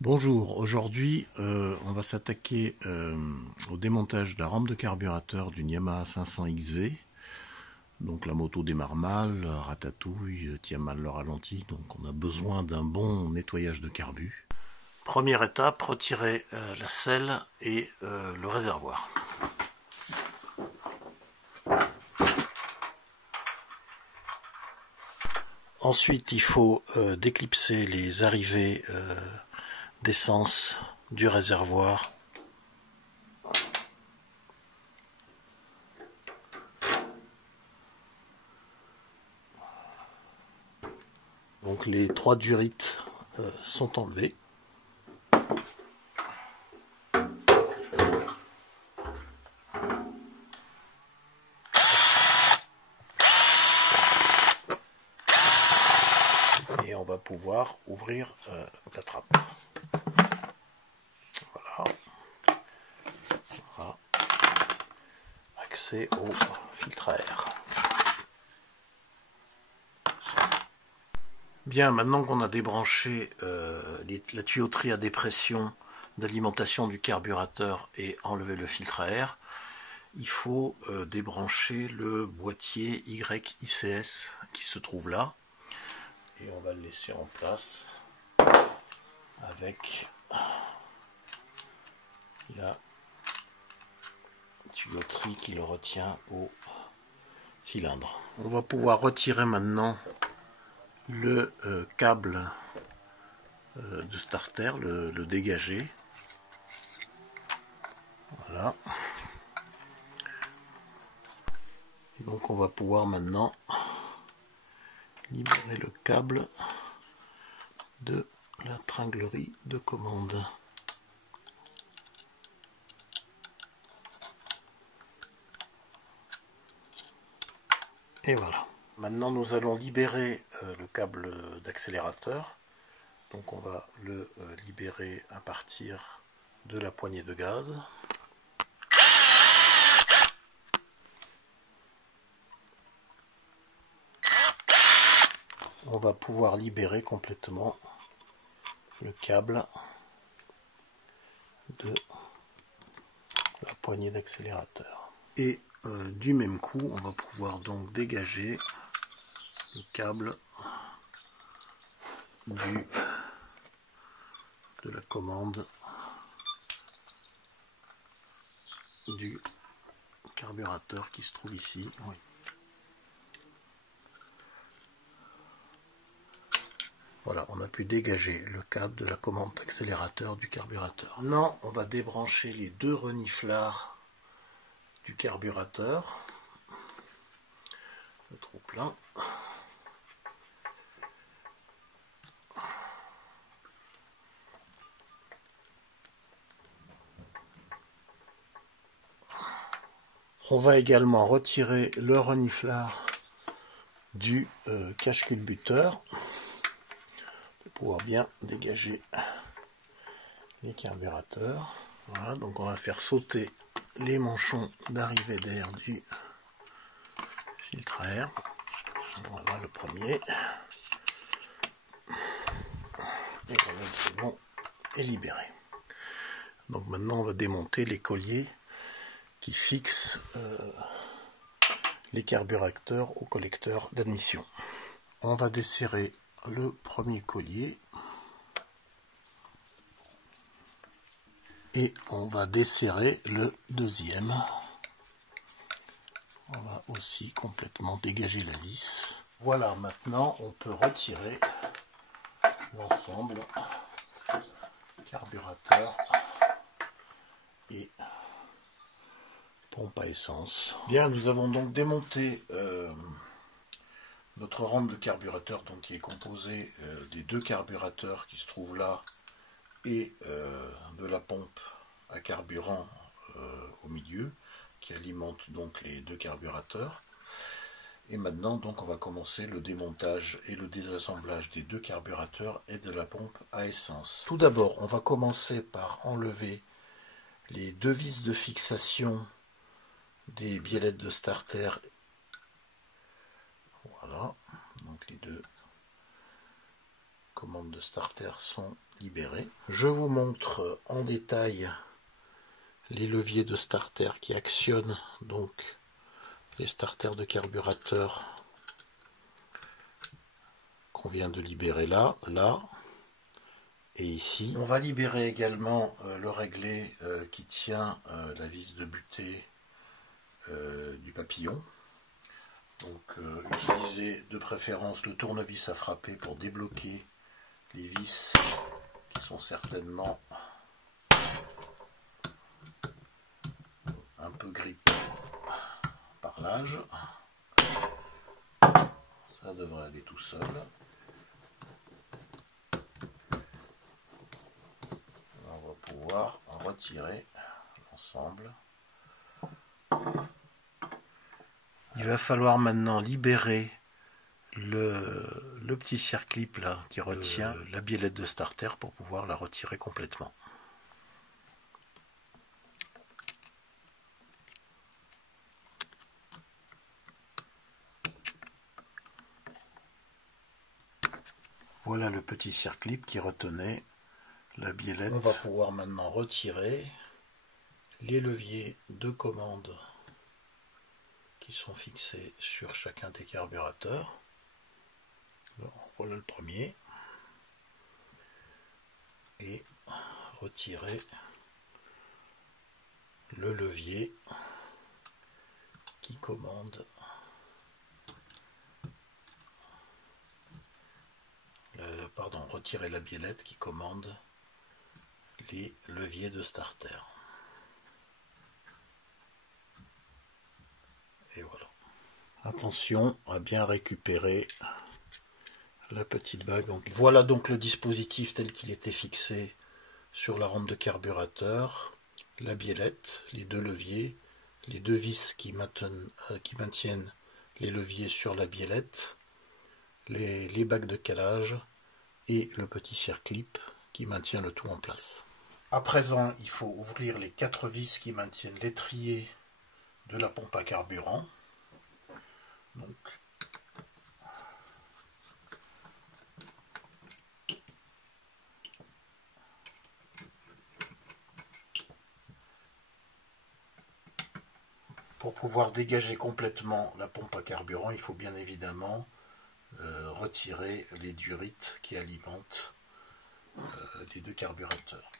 Bonjour, aujourd'hui on va s'attaquer au démontage de la rampe de carburateur d'une Yamaha 500 XV. Donc la moto démarre mal, ratatouille, tient mal le ralenti, donc on a besoin d'un bon nettoyage de carbu. Première étape, retirer la selle et le réservoir. Ensuite il faut déclipser les arrivées d'essence du réservoir. Donc les trois durites sont enlevées. Et on va pouvoir ouvrir la trappe. Voilà. Accès au filtre à air. Bien, maintenant qu'on a débranché la tuyauterie à dépression d'alimentation du carburateur et enlevé le filtre à air, il faut débrancher le boîtier YICS qui se trouve là. Et on va le laisser en place avec la tuyauterie qui le retient au cylindre. On va pouvoir retirer maintenant le câble de starter, le dégager. Voilà. Et donc on va pouvoir maintenant libérer le câble de la tringlerie de commande. Et voilà. Maintenant nous allons libérer le câble d'accélérateur. Donc on va le libérer à partir de la poignée de gaz. On va pouvoir libérer complètement le câble de la poignée d'accélérateur. Et du même coup, on va pouvoir donc dégager le câble de la commande du carburateur qui se trouve ici. Oui. Voilà, on a pu dégager le câble de la commande d'accélérateur du carburateur. Maintenant, on va débrancher les deux reniflards du carburateur. Le trou plein. On va également retirer le reniflard du cache-culbuteur pour pouvoir bien dégager les carburateurs. Voilà, donc on va faire sauter les manchons d'arrivée d'air du filtre à air. Voilà le premier. Et voilà le second est libéré. Donc maintenant on va démonter les colliers qui fixent les carburateurs au collecteur d'admission. On va desserrer le premier collier et on va desserrer le deuxième. On va aussi complètement dégager la vis. Voilà, maintenant on peut retirer l'ensemble carburateur et pompe à essence. Bien, nous avons donc démonté notre rampe de carburateur, donc qui est composée des deux carburateurs qui se trouvent là et de la pompe à carburant au milieu qui alimente donc les deux carburateurs. Et maintenant donc on va commencer le démontage et le désassemblage des deux carburateurs et de la pompe à essence. Tout d'abord on va commencer par enlever les deux vis de fixation des biellettes de starter. Voilà, donc les deux commandes de starter sont libéré. Je vous montre en détail les leviers de starter qui actionnent donc les starters de carburateur qu'on vient de libérer là et ici. On va libérer également le réglé qui tient la vis de butée du papillon. Donc utilisez de préférence le tournevis à frapper pour débloquer les vis qui sont certainement un peu grippées par l'âge. Ça devrait aller tout seul. On va pouvoir retirer l'ensemble. Il va falloir maintenant libérer le petit circlip là qui retient la biellette de starter pour pouvoir la retirer complètement. Voilà le petit circlip qui retenait la biellette. On va pouvoir maintenant retirer les leviers de commande qui sont fixés sur chacun des carburateurs. Alors, voilà le premier. Et retirer le levier qui commande retirer la biellette qui commande les leviers de starter. Et voilà. Attention à bien récupérer la petite bague. Voilà donc le dispositif tel qu'il était fixé sur la rampe de carburateur, la biellette, les deux leviers, les deux vis qui maintiennent les leviers sur la biellette, les bagues de calage et le petit circlip qui maintient le tout en place. À présent, il faut ouvrir les 4 vis qui maintiennent l'étrier de la pompe à carburant. Donc, pour pouvoir dégager complètement la pompe à carburant, il faut bien évidemment retirer les durites qui alimentent les deux carburateurs.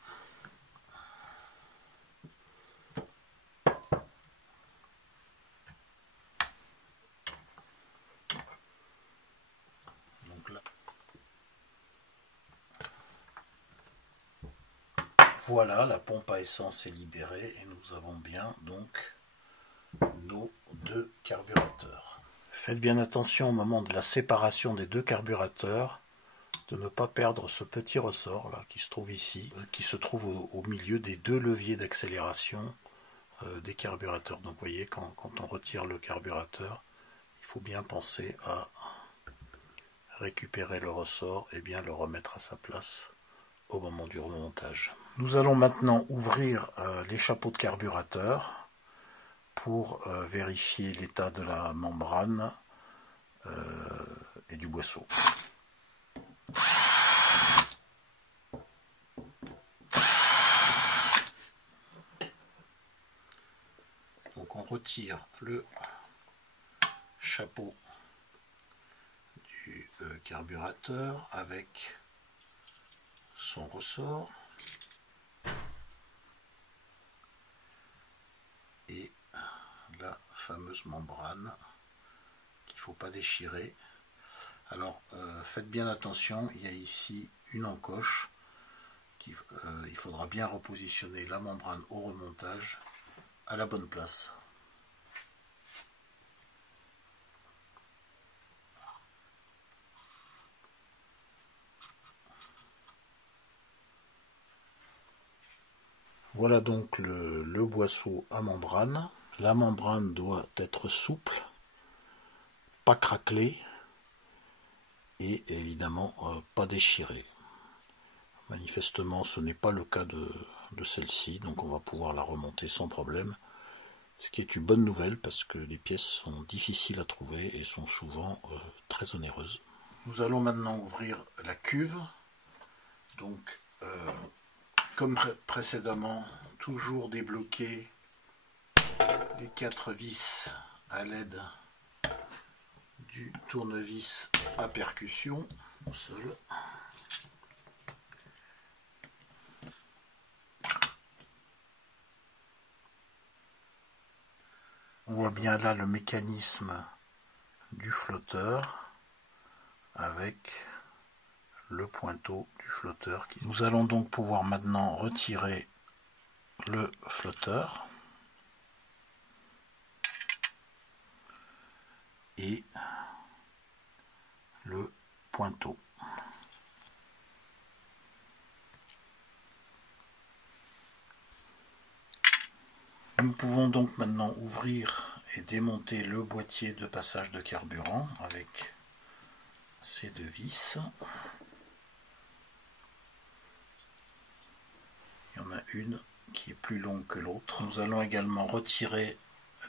Donc là, voilà, la pompe à essence est libérée et nous avons bien donc nos deux carburateurs. Faites bien attention au moment de la séparation des deux carburateurs de ne pas perdre ce petit ressort là qui se trouve ici, qui se trouve au milieu des deux leviers d'accélération des carburateurs. Donc vous voyez, quand on retire le carburateur, il faut bien penser à récupérer le ressort et bien le remettre à sa place au moment du remontage. Nous allons maintenant ouvrir les chapeaux de carburateur pour vérifier l'état de la membrane et du boisseau. Donc on retire le chapeau du carburateur avec son ressort et la fameuse membrane qu'il ne faut pas déchirer. Alors faites bien attention, il y a ici une encoche, il faudra bien repositionner la membrane au remontage à la bonne place. Voilà donc le boisseau à membrane. La membrane doit être souple, pas craquelée et évidemment pas déchirée. Manifestement ce n'est pas le cas de celle-ci, donc on va pouvoir la remonter sans problème. Ce qui est une bonne nouvelle parce que les pièces sont difficiles à trouver et sont souvent très onéreuses. Nous allons maintenant ouvrir la cuve. Donc Comme précédemment, toujours débloquer les 4 vis à l'aide du tournevis à percussion seul. On voit bien là le mécanisme du flotteur avec le pointeau du flotteur. Nous allons donc pouvoir maintenant retirer le flotteur et le pointeau. Nous pouvons donc maintenant ouvrir et démonter le boîtier de passage de carburant avec ces 2 vis. Il y en a une qui est plus longue que l'autre. Nous allons également retirer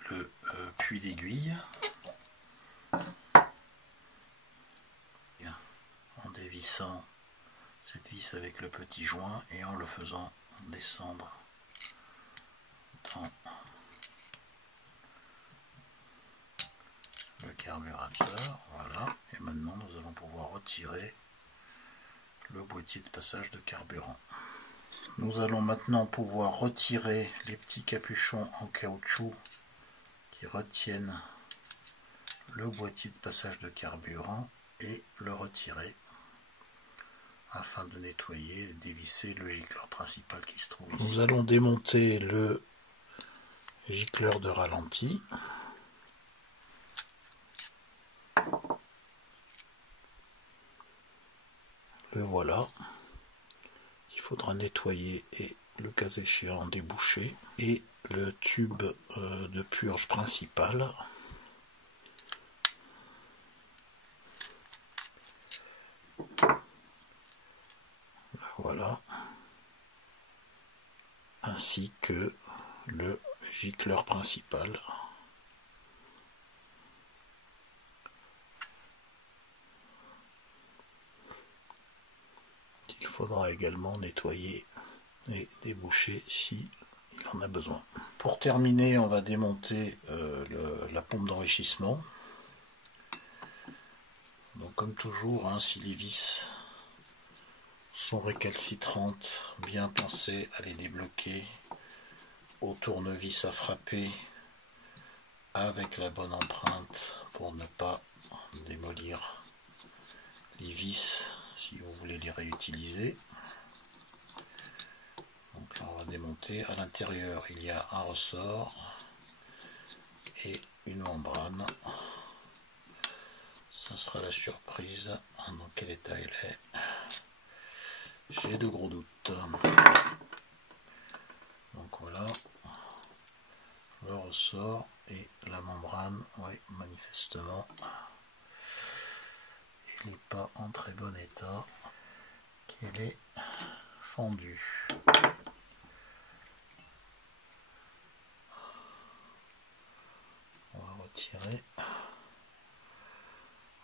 le puits d'aiguille en dévissant cette vis avec le petit joint et en le faisant descendre dans le carburateur. Voilà, et maintenant nous allons pouvoir retirer le boîtier de passage de carburant. Nous allons maintenant pouvoir retirer les petits capuchons en caoutchouc qui retiennent le boîtier de passage de carburant et le retirer afin de nettoyer et dévisser le gicleur principal qui se trouve ici. Nous allons démonter le gicleur de ralenti. Le voilà. Il faudra nettoyer et le cas échéant déboucher. Et le tube de purge principal. Voilà. Ainsi que le gicleur principal. Il faudra également nettoyer et déboucher si il en a besoin. Pour terminer, on va démonter la pompe d'enrichissement. Donc comme toujours, hein, si les vis sont récalcitrantes, bien penser à les débloquer au tournevis à frapper avec la bonne empreinte pour ne pas démolir les vis si vous voulez les réutiliser. Donc là on va démonter. À l'intérieur il y a un ressort et une membrane. Ça sera la surprise. Dans quel état elle est? J'ai de gros doutes. Donc voilà le ressort et la membrane. Oui, manifestement elle n'est pas en très bon état, qu'elle est fendue. On va retirer.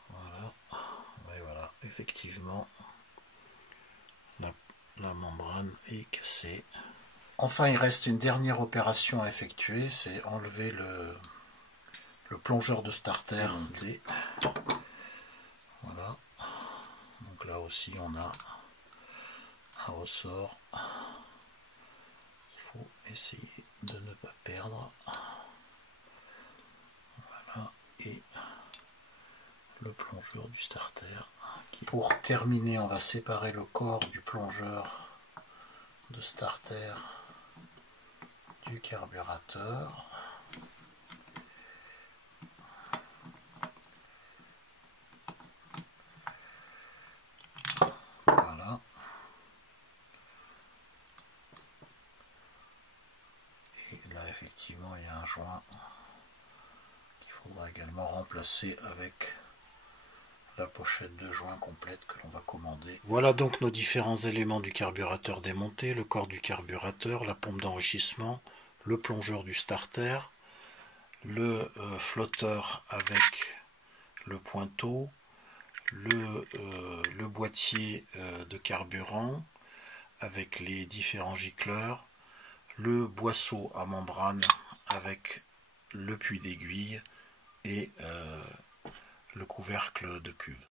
Voilà. Et voilà, effectivement la membrane est cassée. Enfin, il reste une dernière opération à effectuer, c'est enlever le plongeur de starter. Voilà. Donc là aussi on a un ressort. Il faut essayer de ne pas perdre. Voilà. Et le plongeur du starter. Pour terminer, on va séparer le corps du plongeur de starter du carburateur. Voilà. Et là, effectivement, il y a un joint qu'il faudra également remplacer avec la pochette de joint complète que l'on va commander. Voilà donc nos différents éléments du carburateur démontés, le corps du carburateur, la pompe d'enrichissement, le plongeur du starter, le flotteur avec le pointeau, le boîtier de carburant, avec les différents gicleurs, le boisseau à membrane avec le puits d'aiguille et le couvercle de cuve.